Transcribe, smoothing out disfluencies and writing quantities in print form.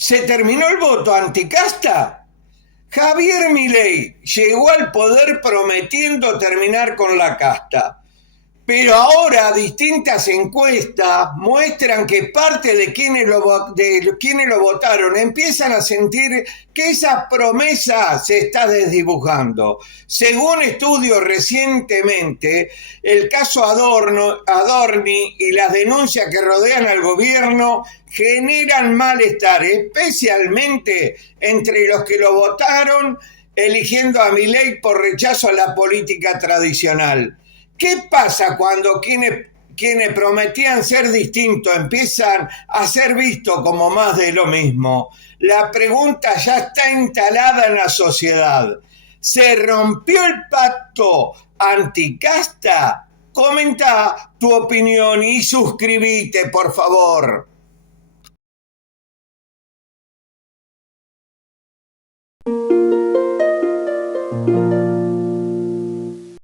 ¿Se terminó el voto anticasta? Javier Milei llegó al poder prometiendo terminar con la casta. Pero ahora distintas encuestas muestran que parte de quienes lo votaron empiezan a sentir que esa promesa se está desdibujando. Según estudios recientemente, el caso Adorni y las denuncias que rodean al gobierno generan malestar, especialmente entre los que lo votaron eligiendo a Milei por rechazo a la política tradicional. ¿Qué pasa cuando quienes prometían ser distintos empiezan a ser vistos como más de lo mismo? La pregunta ya está instalada en la sociedad. ¿Se rompió el pacto anticasta? Comenta tu opinión y suscríbete, por favor.